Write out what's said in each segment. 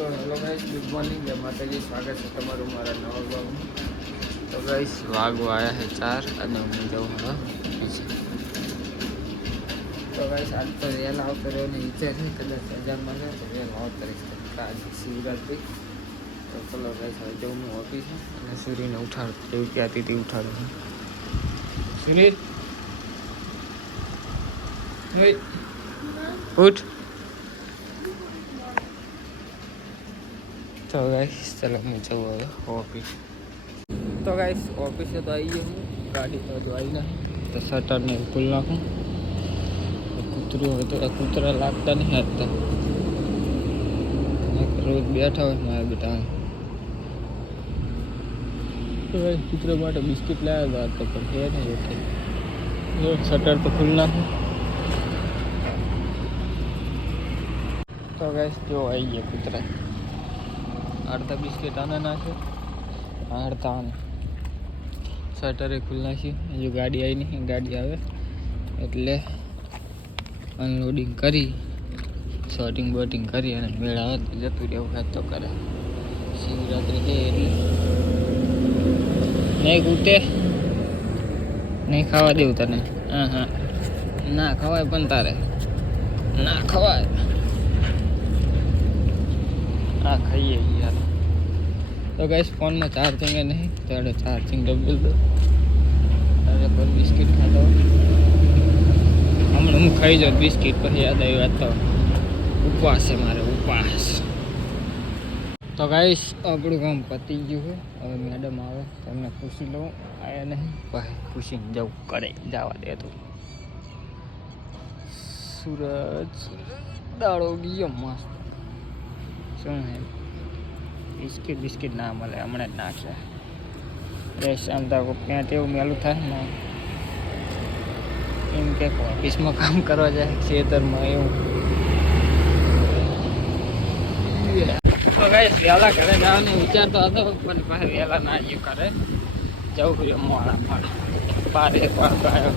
તો hello guys, good morning, જય માતાજી. સ્વાગત છે તમારું મારા નવા બ્લોગમાં. તો ગાઈસ વાગો આવ્યા છે 4 અને હું જાઉં હવે ઓફિસે. તો ગાઈસ આજ તો વહેલા આવતો રહ્યો ને વિચાર છે કદાચ એક્ઝામમાં છે તો વહેલા આવતો રહીશ. આજ શિવરાત્રિ. તો ચલો ગાઈસ હવે જાઉં હું ઓફિસે અને સૂર્યને ઉઠાડું. એવું કહેતી હતી ઉઠાડું છું. સુનિલ ઉઠ. તો ગાઈસ ચલો હું જાઉં હવે ઓફિસ. તો ગાઈસ ઓફિસે તો આવી ગયો હું. ગાડી તો હજુ આવી નથી તો શટરને ખોલી નાખું. કૂતરું હોય તો કૂતરા લાગતા નહીં આપતા. રોજ બેઠા હોય મારા બેટા. કૂતરા માટે બિસ્કિટ લાવ્યા હતા તો પણ હે નહીં ઓકે. શટર તો ખોલી નાખું. તો ગાઈસ જો આવી ગયા કૂતરા. અડધા બિસ્કિટ આને નાખે, અડધા આને. શટરે ખુલ્લી નાખી. હજુ ગાડી આવી નહીં, ગાડી આવે એટલે અનલોડિંગ કરી શોટિંગ બોટિંગ કરી અને મેળ આવે તો જતું રહેવું. હાથ તો કરે શિવરાત્રિ છે એટલે નહીં કૂટે નહીં ખાવા દેવું તને. હા ના ખવાય પણ તારે ના ખવાય. હા ખાઈએ યાર. તો ગાઈસ ફોનમાં ચાર્જિંગ નહીં તો એને ચાર્જિંગ ડબલ દો. અરે પર બિસ્કિટ ખાતો હમણાં હું ખાઈ જાઉં બિસ્કિટ પછી યાદ આવી વાત તો ઉપવાસ છે મારે ઉપવાસ. તો ગાઈસ આપણું કામ પતી ગયું છે. હવે મેડમ આવે તો એમને ખુશી લઉં. આવ્યા નહીં પછી ખુશીને જવું કરે જવા દે તું. સૂરજ દાડો ગયો મસ્ત. શું હે બિસ્કિટ ના મળે હમણાં જ નાખ્યા. ફ્રેશ આમ તો પેન્ટ એવું મેલું થાય ને એમ કે ઓફિસમાં કામ કરવા જાય ખેતરમાં એવું. તો ગાઈસ વહેલા ઘરે જવાનો વિચારતો હતો પણ પાછા વહેલા ના ગયું કરે. જવું રહ્યો મોડા 12 વાગ્યા આવ્યો.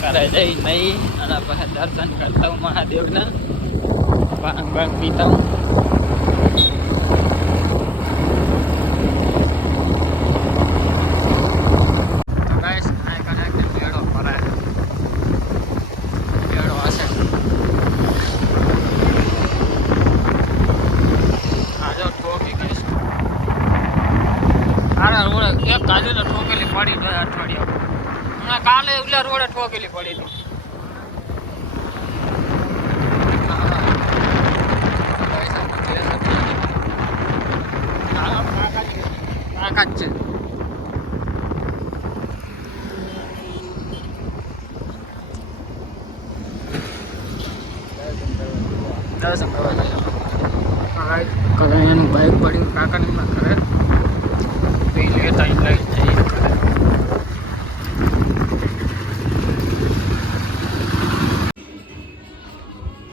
ઘરે જઈ નહીં અને પછી દર્શન કરતા હું મહાદેવના ભાંગ પીતા હું. એક કાલે તો ઠોકેલી પડી જાય અઠવાડિયા. કાલે ઉલા રોડે ઠોકેલી પડી હતી. આકાશ છે. દર્શન કરવા જાય. કદાચ એનું બાઇક પડ્યું કાકાની માં કરે લેતા લઈ જઈએ.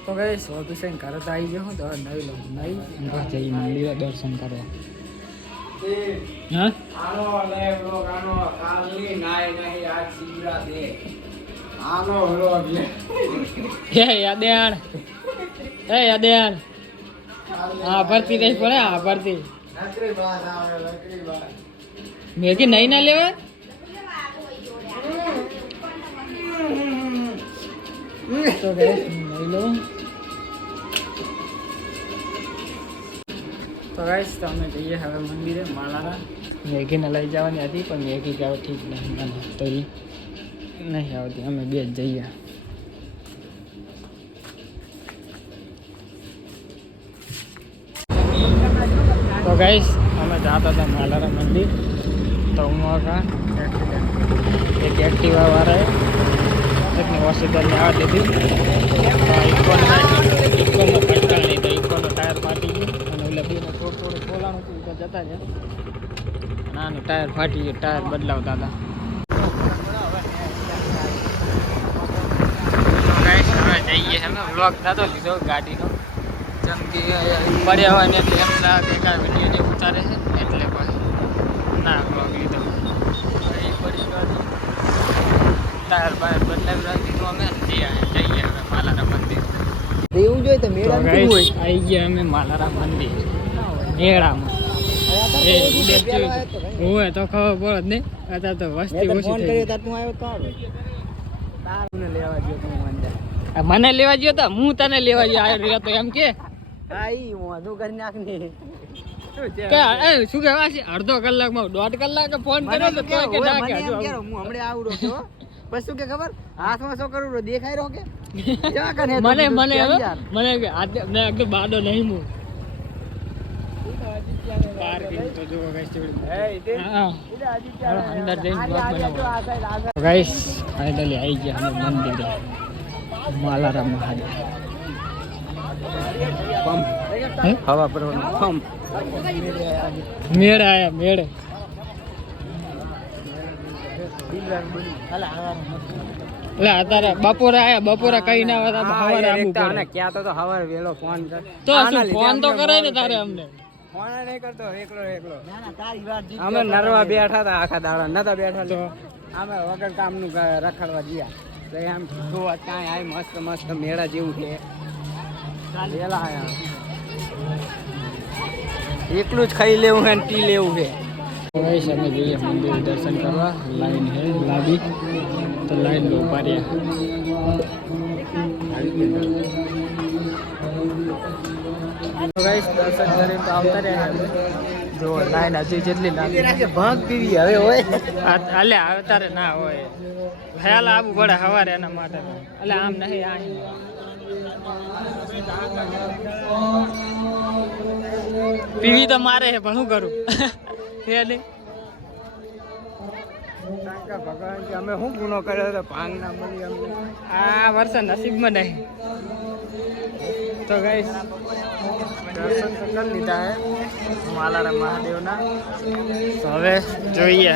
તો ગાઈસ ઓફિસે ઘરે તો આવી ગયો તો નહીં લઉં નહીં જઈ મંદિરે દર્શન કરવા. હા યાદ હા ભરતી રહી પડે. હા ભરતી મેગી નહીં ના લેવાય. તો નહીં લઉં. તો ગાઈસ તમે જઈએ હવે મંદિરે માળાના. મેગીને લઈ જવાની હતી પણ મેગી જાવ ઠીક નહીં મને તો એ નહીં આવતી. અમે બે જ જઈએ. તો ગાઈસ અમે જતા હતા માલારા મંદિર. તો હું આગળ એક એક્ટિવા વાળાએ એકને હોસ્પિટલને આવવા દીધી. ઇકોનો ફટકા નહીં તો ઇકોનો ટાયર ફાટી ગયું અને એટલે બેને થોડું ખોલાણું હતું તો જતા રહ્યા. નાનું ટાયર ફાટી ગયું. ટાયર બદલાવતા હતા. તો ગાઈસ હવે જઈએ અમે. વ્લોગ થતો લીધો ગાડીનો ચમકી પડ્યા હોય ને એટલે એમ લાગે કે આ વિડીયો જે ઉતારે છે એટલે પછી ના વ્લોગ લીધો. પડી ગાડી ટાયર બાયર બદલાવી રાખી દીધું અમે. જઈએ હવે માલાના મંદિર. એવું જોઈએ તો મેળા તો કેવું guys, હોય આવી ગયા અમે માલારામ મંદિર મેળામાં. હોય તો ખબર પડે જ નહીં. અત્યારે તો વસ્તી ઓછી ફોન થઈ કર્યો ગઈ. તાર તું આવ્યો કાં તારું લેવા ગયો તું અંદર આ મને લેવા ગયો તો હું તને લેવા ગયો આવ્યો રહ્યો તો એમ કે હા ઈ વાંધો કરી નાખ ને શું કહેવા છે અડધો કલાકમાં 1.5 કલાકે ફોન કર્યો તો તોય કે ના કે હજુ આવું. હું હમણે આવડો છો બસ શું કે ખબર હાથમાં શું કરું દેખાય રહ્યો કે કેવા કરે મને કે આજે મેં એકદમ બાડો નહીં હું પાર્કિંગ તો જો ગાઈસ હા અંદર જઈને બ્લોગ બનાવો. ગાઈસ ફાઇનલી આવી ગયા અમે મંદિરે માલારામ મહાદેવ. હવા પરવાનો પંપ મેળે આયા મેળે. એટલે અત્યારે બપોરે આયા બપોરે કઈ ના હતા સવારે આવવું પડે. ક્યાં તો હવારે વેલો ફોન કર તો શું ફોન તો કરાય ને તારે અમને. ફોન નહીં કરતો એકલો અમે નરવા બેઠા હતા આખા દાડા નતા બેઠા તો અમે વગર કામનું રખડવા ગયા તો એમ જોવા કાંઈ આય મસ્ત મસ્ત મેળા જેવું છે વેલા આયા એકલું જ ખાઈ લેવું છે ને પી લેવું છે ગાઈસ અમે જઈએ મંદિર દર્શન કરવા. લાઈન હે લાંબી તો લાઈન લો પાર્યા. તો ગાઈસ દર્શન કરીને તો આવતા રહ્યા અમે. જો લાઈન હજી જેટલી લાંબી ભાગ પીવી હવે હોય અલ્યા અત્યારે ના હોય ખ્યાલ આવવું પડે સવારે એના માટે. એટલે આમ નહીં આ પીવી તો મારે છે પણ શું કરું હે નહીં. ભગવાન કે અમે શું ગુનો કર્યો તો ભાંગ ના મળી અમને આ વર્ષે નસીબમાં નહીં. તો ગાઈસ દર્શન તો કરી લીધા હે માલારામ મહાદેવના. તો હવે જોઈએ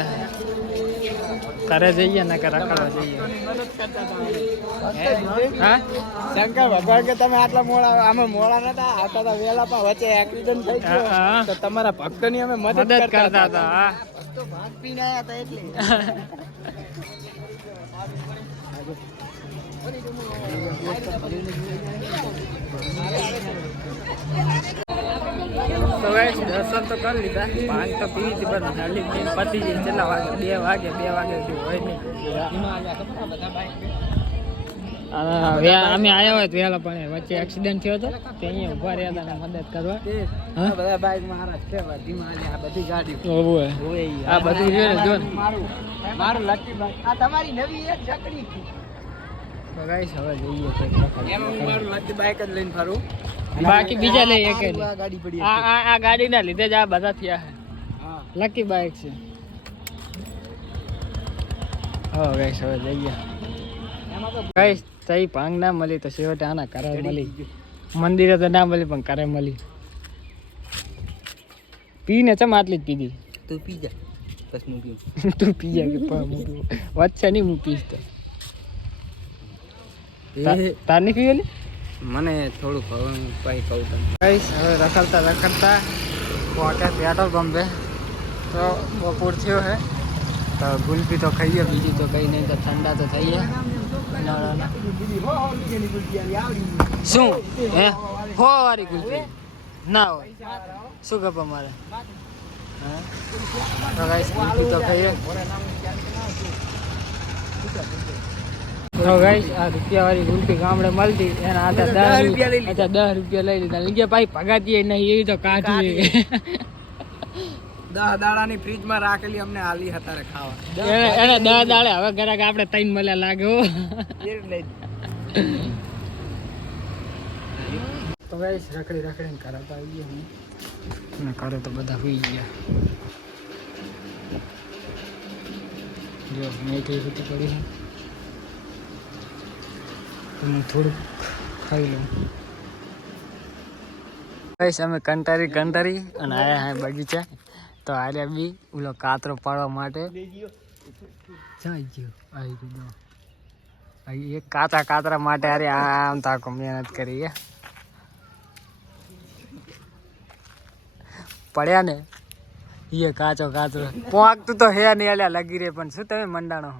ઘરે જઈએ ને કે રખડવા જઈએ. હા શંકર ભગવાન કે તમે આટલા મોડા અમે મોડા નતા આવતા હતા વેલા પણ વચ્ચે એક્સિડન્ટ થઈ ગયો હા. તો તમારા ભક્તોની અમે મદદ કરતા હતા. હા તો ભાગ પીને આયા હતા એટલે તો ગાઈસ દર્શન તો કરી લીધા. પાંચ તો પી હતી પણ જલ્દી પતી જઈને કેટલા વાગે 2 વાગે જેવું હોય નહીં. અમે આવ્યા હોય તો વહેલા પણ વચ્ચે એક્સિડન્ટ થયો હતો તે અહીંયા ઉભા રહ્યા હતા ને મદદ કરવા. આ બધા બાઈક મહારાજ છે ધીમા આ બધી ગાડી ઓવે આ બધું છે ને જો ને. મારું લકી બાઈક આ તમારી નવી એક છકડી તો ગાઈસ હવે જઈએ તો એમ હું મારું લકી બાઈક જ લઈને ફરું બાકી બીજા લઈ એક આ ગાડી પડી આ ગાડીના લીધે જ આ બધા થયા છે. હા લકી બાઈક છે. હા ગાઈસ હવે જઈએ. ગાઈસ તઈ ભાંગ ના મળી તો છેવટે આના કરે મળી. મંદિરે તો ના મળી પણ કરે મળી. પીને ચમ આટલી જ પીધી. તું પી જા બસ હું પીઉં તું પી જા કે વચ્ચે નહીં હું પીશ તો તાર નહીં પીવેલી. મને થોડુંક હવે હું કઈ કહું તમને ગાઈસ હવે રખડતા પહોંચે પેટ્રોલ પંપે. તો બપોર થયો હે તો ગુલ્ફી તો ખાઈએ બીજી તો કંઈ નહીં તો ઠંડા તો થઈએ. શું હે વાળી ગુલ્ફી ના હોય શું ગપા મારે. તો ગાઈસ ગુલ્ફી તો ખાઈએ. તો ગાઈસ આ રૂપિયાવાળી ગુલ્ફી ગામડે મળતી એના હાથે 10 રૂપિયા લઈ લીધા. 10 રૂપિયા લઈ લીધા. લીધે ભાઈ ભગાતી નહીં એવી તો કાઢી 10 દાડાની ફ્રીજમાં રાખેલી અમને આલી હતા ખાવા એને 10 દાડે હવે ઘરાક આપણે 3 મળ્યા લાગે હો. તો ગાઈસ રખડીને કરાતા આવી ગયા અને કરે તો બધા હોઈ ગયા. જો મેં કઈ રીતે પડી હું થોડુંક ખાઈ લઉં. ગાઈસ અમે કંટારી અને આયા હે બગીચા. તો આર્યા બી ઓલો કાતરો પાડવા માટે જઈ ગયો આવી ગયો. એક કાતરા માટે અરે આમ તાકો મહેનત કરી પડ્યા ને એ કાચરો પોંકતું તો હે નહીં અલ્યા લગી રે પણ શું તમે મંડાણો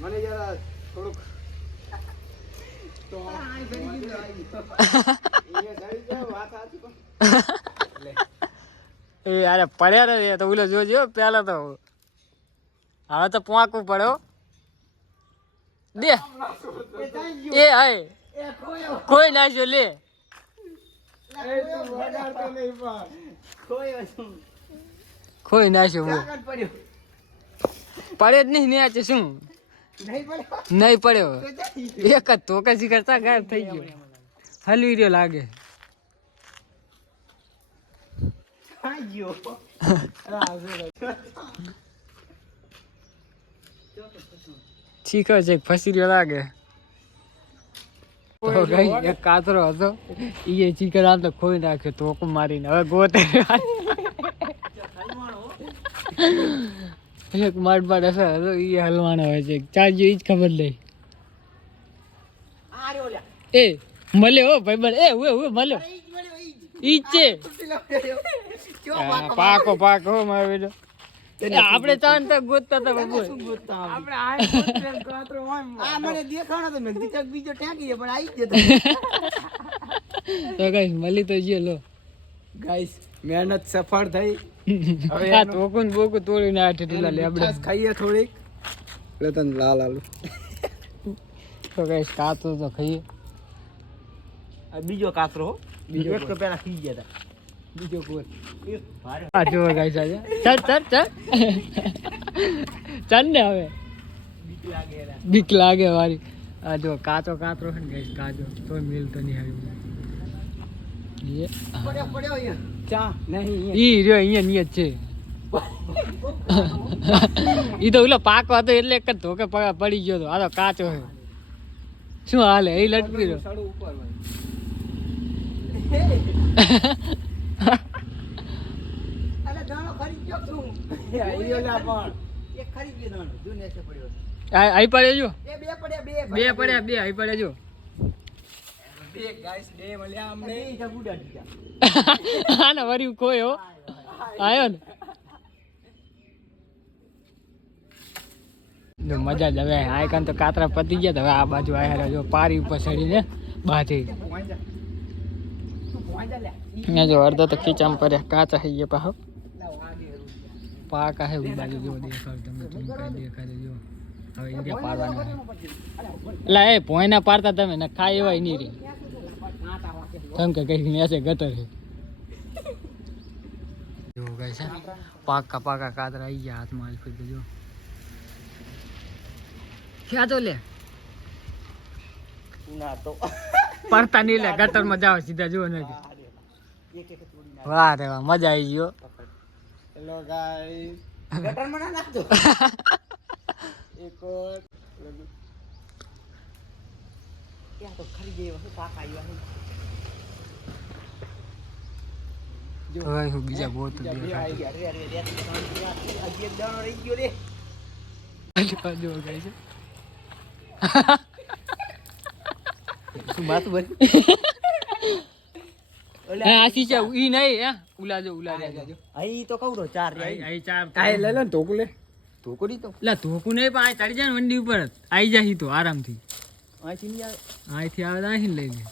મને જરા થોડુંક એ અરે પડ્યા ને તો ઓલો જોજો પેલા તો હવે તો પોંકવું પડે હો. દે એ હાય કોઈ નાખ્યો લે કોઈ નાખ્યો હું પડે જ નહીં ને આજે શું નહીં પડ્યો એક જ તો કશી કરતા ગાયબ થઈ ગયો હલવી રહ્યો લાગે શીખો છે ફસી રહ્યો લાગે તો ગઈ એક કાતરો હતો એ ચીકર આમ તો ખોઈ નાખ્યો તો મારીને હવે ગોતે એક માડ અસર હતો એ હલવાનો હોય છે ચાર્જો ઈ જ ખબર લઈ એ મળે હો ભાઈ બન એ ઉએ મળ્યો ઈ જ છે પાકો પાકો હો મારો બેટો આપણે ચાન તક ગોતતા હતા બાબુ આપણે આ કાતરો આ મને દેખાણો તો મેં દીચક બીજો ટેકી છે પણ આવી જ જતો તો ગાઈસ મળી તો જે લો ગાઈસ મહેનત સફળ થઈ હવે આ તોકુન બોકુ તોડીને આ ઠેલા લે આપણે ખાઈએ થોડીક એટલે તને લાલ આલુ તો ગાઈસ કાતરો તો ખાઈએ આ બીજો કાતરો બીજો એક તો પેલા ખી ગયા હતા બીજો કોઈ આ જો ગાઈસ આજે ચલ ચલ ને હવે બીક લાગે વારી આ જો કાચો કાતરો છે ને ગાઈસ કાચો તો મિલતો નહીં આવ્યું ये પડ્યો અહીંયા ચા નહીં ઈ રહ્યો અહીંયા નિયત છે ઈ તો ઓલો પાકો હતો એટલે એક જ ધોકે પડી ગયો તો આ તો કાચો છે શું હાલે એ લટકી રહ્યો સાડું ઉપર અલે દાણો ખરીદ ગયો છું ઈયો લા પણ એક ખરીદ ગયો દાણો જો નેચે પડ્યો આઈ પડે જો એ બે પડ્યા બે આઈ પડે જો બે ગાઈસ બે મળ્યા અમને ઈ જબુડા દીધા આના વરી કોઈ હો આયો ને જો મજા જ હવે આ કાન તો કાતરા પતી ગયા હવે આ બાજુ આયા જો પારી ઉપર ચડીને બાથી અહીંયા જો અડધો તો ખીચામાં પડ્યા કાચા થઈ ગયા પાહો પાકા હે બાજુ જો દેખાડ તમે દેખાડે જો હવે ઇન્ડિયા પાડવાના એટલે એ ભોયના પાડતા તમે ને ખાય એવાય નહીં રે કેમ કે કઈ મેસે ગટર છે જો ગાઈસ પાકા કાતરા આવી ગયા હાથમાં હાલ ફરી જો ક્યાં તો લે ના તો પડતા નહીં લે ગટર માં જાવ સીધા જો નથી વાહ રે વાહ મજા આવી ગયો હેલો ગાઈસ ગટર માં ના નાખજો એક ક્યાં તો ખરી ગયો હું પાક આવ્યા હવે હું બીજા બહુ તો આવી ગયા રે હજી એક દાણો રહી ગયો રે જો ગાઈસ શું વાત બોલ આ સીચા ઈ નહીં હે ઉલા જો અહીં તો કહું ચાર રે આઈ ચાર આય લે લે ધોકું લે ધોકું દી તો લા ધોકું નહીં પણ આ ચડી જાય ને વંડી ઉપર આઈ જાય તો આરામથી અહીંથી નહીં આવે અહીંથી આવે તો અહીંથી લઈ લે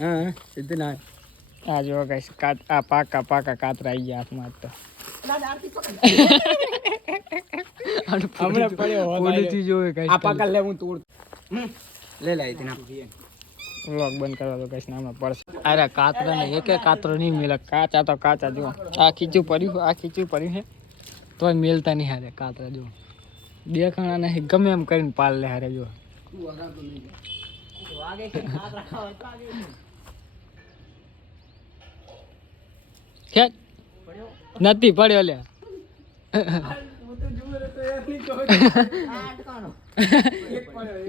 હા સીધે ના આ જો ગાઈસ આ પાકા કાતરા આવી ગયા હાથમાં તો હમણાં પડ્યો ઓલીથી જોવે ગાઈસ આ પાકા લે હું તોડ લે લે ઇતના વ્લોગ બંધ કરવા દો ગાઈસ નામ પડશે અરે કાતરા ને એકે કાતરો નહીં મેલે કાચા તો કાચા જો આ ખીચું પડ્યું છે તોય મેલતા નહીં હારે કાતરા જો દેખાણા નહીં ગમે એમ કરીને પાલ લે હારે જો ખેંચ નથી પડ્યો લે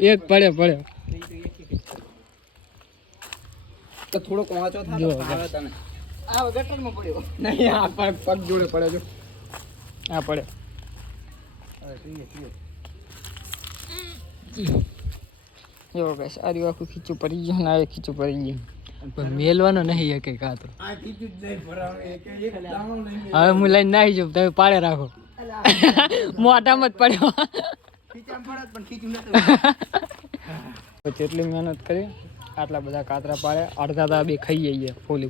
એક પડ્યો તો થોડોક વાંચો જો, થાય તને આ ગટર માં પડ્યો નહીં આ પગ જોડે પડે જો આ પડ્યો જો ગાઈસ આ રહ્યું આખું ખીચું પડી ગયું ને આ ખીચું પડી ગયું પણ મેલવાનો નહીં એક કાતરો આ કીધું જ નહીં ભરાવે એક દાણો નહીં હવે હું લઈને નાહી જાઉં તમે પાડે રાખો મોઢામાં જ પડ્યો ખીચામ પડત પણ ખીચું નતું જેટલી મહેનત કરી આટલા બધા કાતરા પાડે અડધા તો બી ખાઈ જઈએ ફોલી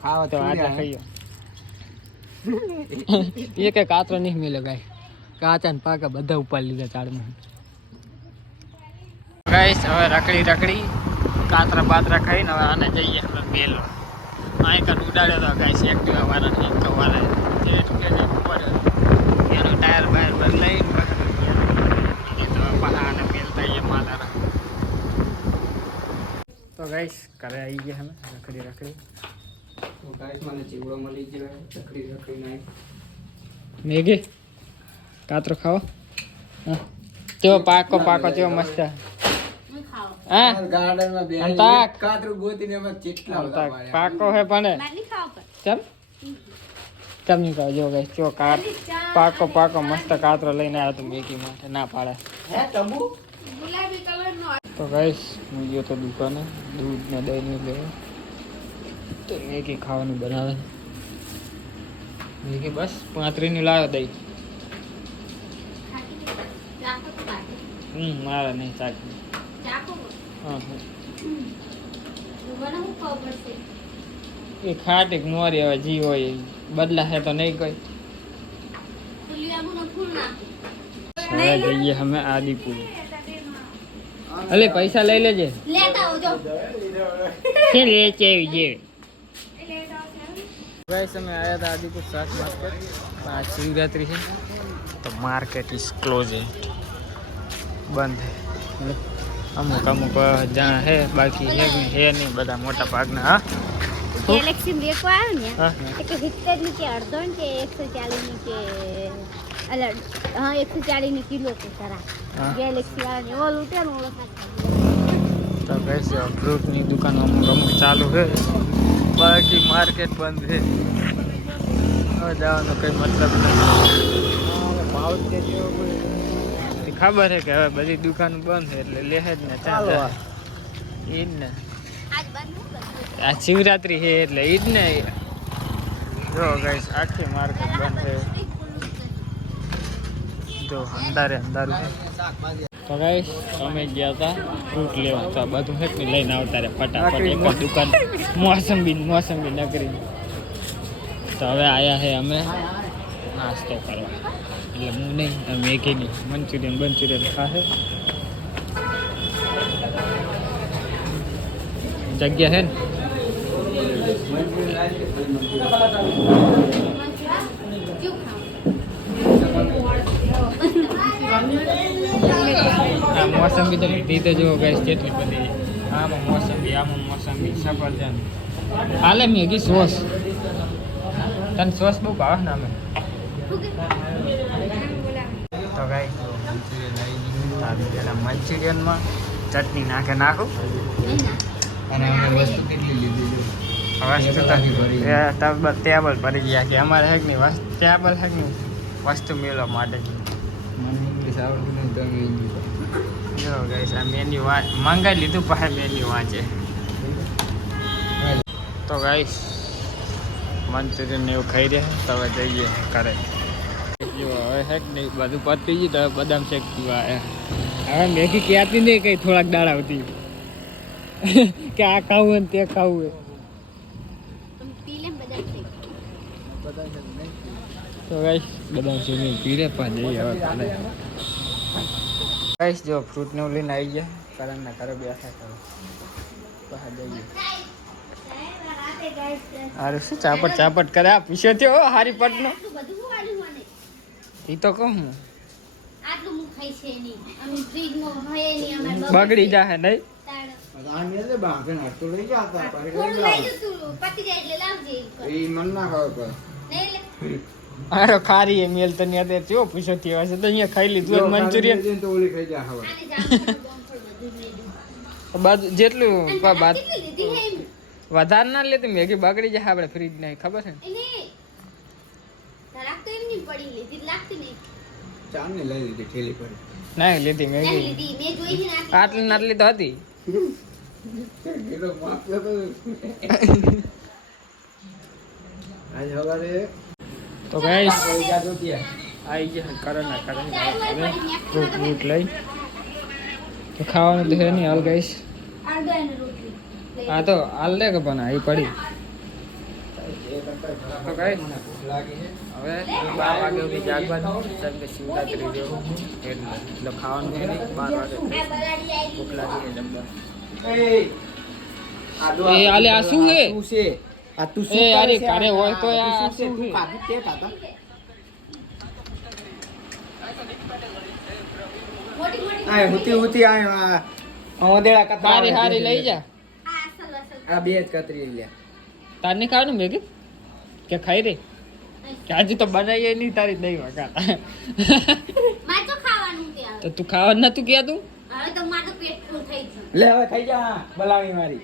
ખાવા તો આટલા ખાઈએ એ કઈ કાતરો નહીં મિલે ગાય કાચા ને પાકા બધા ઉપાડી લીધા ઝાડમાં ગાઈસ હવે રખડી કાતરા બાતરા ખાઈને હવે આને જઈએ હવે મેલો અહીં કાંઈ ઉડાડ્યો તો ગાઈસ એક્ટિવા વાળા એક વાળા ઉપર એનું ટાયર બાયર બદલાઈ આને મેલતા એ માતા તો ગાઈસ ઘરે આવી ગયા અમે રખડી તો ગાઈસ મને ચીવડો મળી ગયો રખડી નાઈ મેગી કાતરો ખાઓ હા તેવો પાકો તેવો મસ્ત હા ગાર્ડનમાં બે અંતાક કાતરું ગોતીને અમે કેટલા બધા પાકો હે પણ ચમ નહીં ખાવ જો ગાઈસ જો પાકો મસ્ત કાતરો લઈને આવ્યો તો મેગી માટે ના પાડે હે તબુ ગુલાબી કલરનો તો ગાઈસ હું ગયો તો દુકાને દૂધ ને દહીં લેવા તો મેગી ખાવાનું બનાવે મેગી બસ 35 ની લાવ્યો દહીં મારા નહીં ચાખી હા એ ખાટી નોરી હવે જી હોય બદલા છે તો નહીં કોઈ હવે જઈએ અમે આદિપુર અલે પૈસા લઈ લેજે શું લે છે ગાઈસ અમે આયા હતા આદિપુર શાક માર્કેટ આ શિવરાત્રી છે તો માર્કેટ ઇઝ ક્લોઝ બંધ है અમુક જણા હે બાકી હે નહીં બધા મોટા ભાગના હા ગેલેક્સી લેકો આવ્યો ને હા કે 70 ની કે અડધો ને કે 140 ની કે અલા હા 140 ની કિલો કે તરા ગેલેક્સી વાળા ને ઓલ ઉઠે ને ઓળખા તો ગાઈસ ફ્રૂટ ની દુકાન અમુક ચાલુ છે બાકી માર્કેટ બંધ છે હવે જવાનો કઈ મતલબ નથી ભાવ કે ખબર છે કે હવે બધી દુકાન બંધ છે એટલે લે જ ને ચાલો એ જ ને આજ બંધ આ શિવરાત્રી છે એટલે એ જ ને જો ગાઈસ આખી માર્કેટ બંધ છે જો અંધારું છે તો ગાઈસ અમે ગયા હતા ફ્રૂટ લેવા તો આ બધું હેક લઈને આવતા રે ફટાફટ એક દુકાન મોસંબી નગરી તો હવે આયા છે અમે નાસ્તો કરવા એટલે હું નહીં મેગી નહીં મંચુરિયન ખાશે જગ્યા છે ને આ મોસંબી તો લીધી તો જો ગાઈસ કેટલી બધી આમાં મોસંબી સફરજન હાલે મેગી સોસ તને સોસ બહુ ભાવે ને અમે તો ગાઈસ મંચુરિયનમાં ચટણી નાખું અને અમે વસ્તુ કેટલી લીધી વસ્તુ ટેબલ ભરી ગયા કે અમારે હેક ની ટેબલ હેક ની વસ્તુ મેળવવા માટે મને ઇંગ્લિશ આવડતું નહીં તમે ઇંગ્લિશ જો ગાઈસ આ મેન્યુ મંગાવી લીધું પાસે મેન્યુ વાંચે તો ગાઈસ મંચુરિયન ને એવું ખાઈ રહ્યા તો હવે જઈએ કરે જો હવે હેક નહીં બધું પતી ગયું તો હવે બદામ શેક પીવા હવે મેગી કહેતી નહીં કઈ થોડાક દાળ આવતી કે આ ખાવું ને તે ખાવું પી લે બધા તો ગાઈસ બદામ શેક પીરે પણ જઈએ હવે કાલે ગાઈસ જો ફ્રૂટ ને લઈને આવી ગયા કરણના ઘરે બેઠા કરો બહાર જઈએ અરે શું ચાપટ કરે આ પીછે થયો હારી પટનો ઈ તો કહું હું આટલું મું ખાઈ છે નહીં અમે ફ્રીજ માં ભય નહીં અમે બગડી જાહે નહીં આને લે બાંધે ના તો લઈ જાતા પર થોડું લઈ જતું પતી જાય એટલે લાવજે એ મન ના ખાવ પર નહીં લે અરે ખારી એ મેલ તો ને ચો પીછો થયો હશે તો અહીંયા ખાઈ લીધું મંચુરિયન તો ઓલી ખાઈ જા હવા આને જામ બધું લઈ દઉં બાદ જેટલું બાદ કેટલી લીધી હે એમ વધારે ના લેતી મેગી બગડી જાય આપણે ફ્રીજ નહીં ખબર છે એને તરાક તો એમની પડી લીધી લાગતી નહીં ચાર ને લઈ લીધી ઠેલી પર નહીં લીધી નહીં મેગી લીધી મેં જોઈ છે ને આટલી નાટલી તો હતી કિલો માપલો તો આજ હવારે તો ગાઈસ કોઈ જા જોતિયા આવી ગયા ફ્રૂટ લઈ તો ખાવાનું તો છે નહીં હાલ ગાઈસ અડદોની રોટલી લઈ હા તો હાલ દે કે પણ એ પડી તો ગાઈસ હવે 12 વાગે સુધી જાગવાનું કેમ કે શિવરાત્રી જેવું એટલે ખાવાનું છે નહીં 12 વાગે આ બલાડી આવી ભૂખ લાગી છે જમવા એ આલે આ શું છે? આ તું એ અરે ઘરે હોય તો આ શું શું તું છે? કાઢી તે કાઢા મોટી મોટી આ હુતી આ ઓદેડા કતરા હારી હારી લઈ જા આ અસલ અસલ આ બે જ કતરી લે તાર નહીં ખાવાનું ભેગી કે ખાઈ રે કે હજી તો બનાવીએ નહીં તારી દહીં વગર મારે તો ખાવાનું કે તો તું ખાવા નતું ક્યાં તું હવે તો મારું પેટ ફૂલ થઈ ગયું લે હવે ખાઈ જા બલાવી મારી